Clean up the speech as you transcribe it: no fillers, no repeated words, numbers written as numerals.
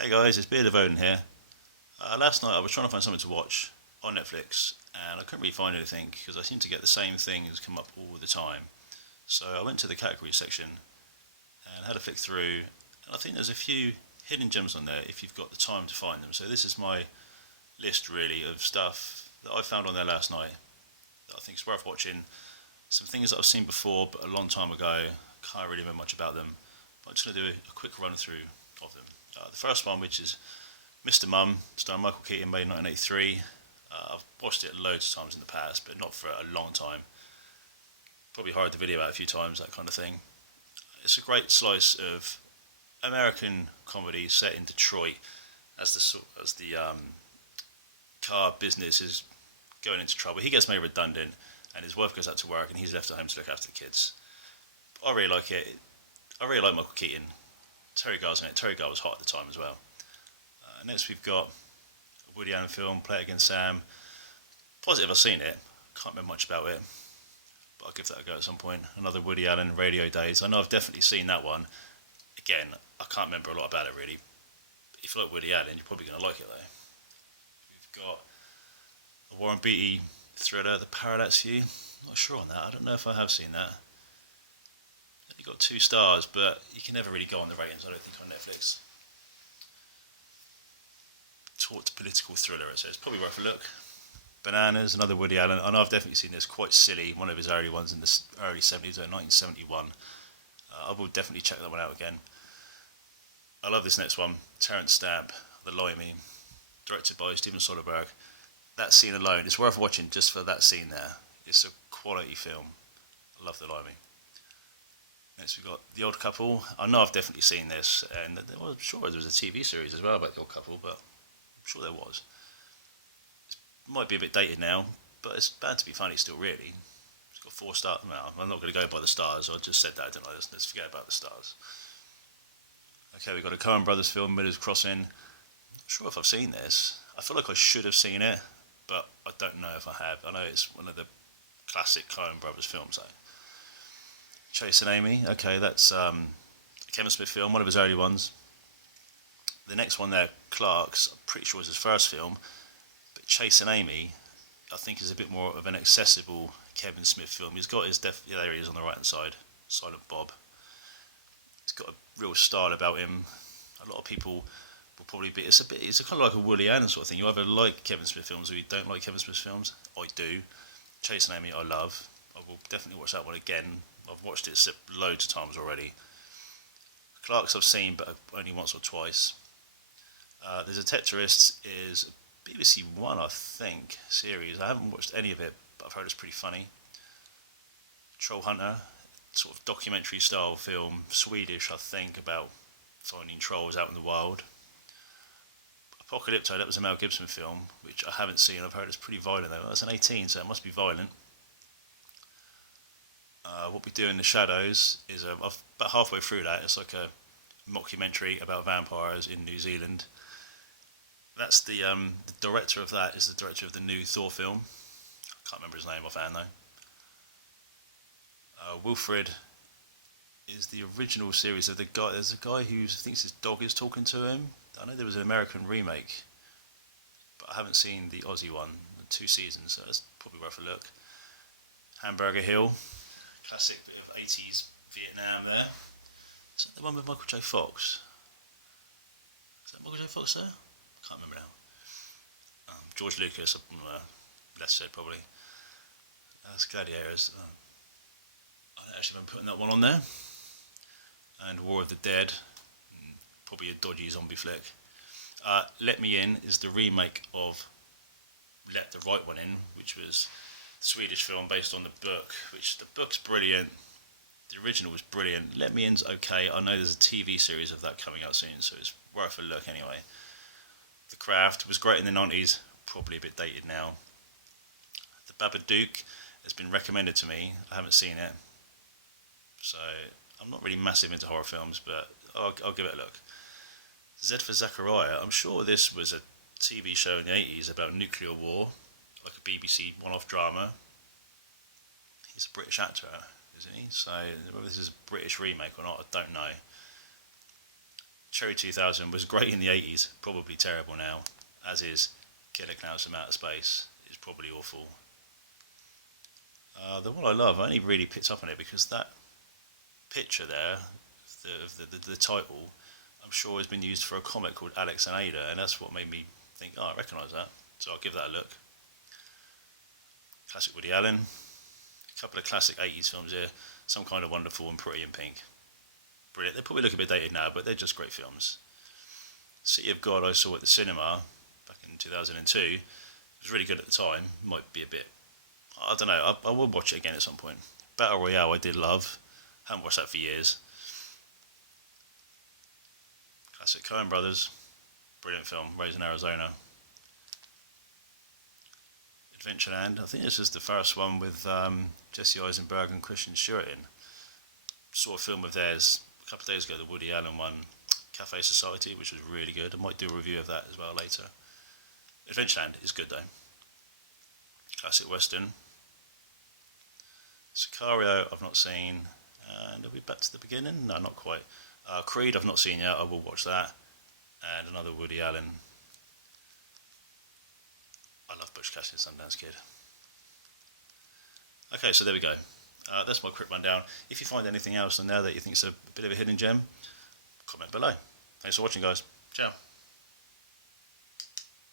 Hey guys, it's Beard of Odin here. Last night I was trying to find something to watch on Netflix and I couldn't really find anything because I seem to get the same things come up all the time. So I went to the category section and had a flick through, and I think there's a few hidden gems on there if you've got the time to find them. So this is my list really of stuff that I found on there last night that I think is worth watching. Some things that I've seen before but a long time ago, can't really remember much about them. But I'm just going to do a quick run through of them. The first one, which is Mr. Mum, starring Michael Keaton, made in 1983. I've watched it loads of times in the past, but not for a long time. Probably hired the video out a few times, that kind of thing. It's a great slice of American comedy set in Detroit as the car business is going into trouble. He gets made redundant, and his wife goes out to work, and he's left at home to look after the kids. I really like it. I really like Michael Keaton. Terry Garr's in it. Terry Garr was hot at the time as well. Next we've got a Woody Allen film, Play It Again Sam. Positive I've seen it. Can't remember much about it, but I'll give that a go at some point. Another Woody Allen, Radio Days. I know I've definitely seen that one. Again, I can't remember a lot about it really. If you like Woody Allen, you're probably going to like it though. We've got a Warren Beatty thriller, The Parallax View. Not sure on that. I don't know if I have seen that. Only got 2 stars, but you can never really go on the ratings, I don't think, on Netflix. Taut political thriller, it says. Probably worth a look. Bananas, another Woody Allen. I know I've definitely seen this. Quite silly. One of his early ones in the early 70s, 1971. I will definitely check that one out again. I love this next one. Terence Stamp, The Limey, directed by Steven Soderbergh. That scene alone is worth watching just for that scene there. It's a quality film. I love The Limey. Next we've got The Odd Couple. I know I've definitely seen this, and I'm sure there was a TV series as well about The Odd Couple, but I'm sure there was. It might be a bit dated now, but it's bound to be funny still, really. It's got 4 stars. Well, I'm not going to go by the stars. I just said that, didn't I? Let's forget about the stars. Okay, we've got a Coen Brothers film, Miller's Crossing. Not sure if I've seen this. I feel like I should have seen it, but I don't know if I have. I know it's one of the classic Coen Brothers films, though. Chasing Amy. Okay, that's a Kevin Smith film, one of his early ones. The next one there, Clark's, I'm pretty sure was his first film, but Chasing Amy, I think, is a bit more of an accessible Kevin Smith film. He's got his there he is on the right hand side, Silent Bob. He's got a real style about him. A lot of people will probably be. It's kind of like a Woody Allen sort of thing. You either like Kevin Smith films or you don't like Kevin Smith films. I do. Chasing Amy, I love. I will definitely watch that one again. I've watched it loads of times already. Clark's I've seen, but only once or twice. The Detectorists is a BBC One, I think, series. I haven't watched any of it, but I've heard it's pretty funny. Troll Hunter, sort of documentary style film, Swedish, I think, about finding trolls out in the wild. Apocalypto, that was a Mel Gibson film, which I haven't seen. I've heard it's pretty violent though. That's an 18, so it must be violent. What We Do in the Shadows is about halfway through that. It's like a mockumentary about vampires in New Zealand. That's the director of that is the director of the new Thor film. I can't remember his name offhand though. Wilfred is the original series of the guy. There's a guy who thinks his dog is talking to him. I know there was an American remake, but I haven't seen the Aussie one. 2 seasons, so that's probably worth a look. Hamburger Hill, classic bit of 80s Vietnam there. Is that the one with Michael J. Fox? Is that Michael J. Fox there? Can't remember now. George Lucas, less said probably. That's Gladiators. I don't actually remember putting that one on there. And War of the Dead, probably a dodgy zombie flick. Let Me In is the remake of Let the Right One In, which was the Swedish film based on the book, which the book's brilliant. The original was brilliant. Let Me In's okay. I know there's a TV series of that coming out soon, so it's worth a look anyway. The Craft was great in the 90s, probably a bit dated now. The Babadook has been recommended to me. I haven't seen it, so I'm not really massive into horror films, but I'll give it a look. Z for Zachariah, I'm sure this was a TV show in the 80s about nuclear war, like a BBC one-off drama. He's a British actor, isn't he? So whether this is a British remake or not, I don't know. Cherry 2000 was great in the 80s, probably terrible now, as is Killer Clowns from Outer Space. It's probably awful. The one I love, I only really picked up on it because that picture there, the title, I'm sure has been used for a comic called Alex and Ada, and that's what made me think, oh, I recognise that. So I'll give that a look. Classic Woody Allen. A couple of classic 80s films here. Some Kind of Wonderful and Pretty in Pink. Brilliant. They probably look a bit dated now, but they're just great films. City of God I saw at the cinema back in 2002. It was really good at the time. Might be a bit, I don't know, I will watch it again at some point. Battle Royale I did love. Haven't watched that for years. Classic Coen Brothers. Brilliant film. Raising Arizona. Adventureland. I think this is the first one with Jesse Eisenberg and Christian Stewart in. Saw a film of theirs a couple of days ago, the Woody Allen one, Cafe Society, which was really good. I might do a review of that as well later. Adventureland is good though. Classic Western. Sicario I've not seen. And are we back to the beginning? No, not quite. Creed I've not seen yet. I will watch that. And another Woody Allen. I love Butch Cassidy and Sundance Kid. Okay, so there we go. That's my quick rundown. If you find anything else in there that you think is a bit of a hidden gem, comment below. Thanks for watching, guys. Ciao.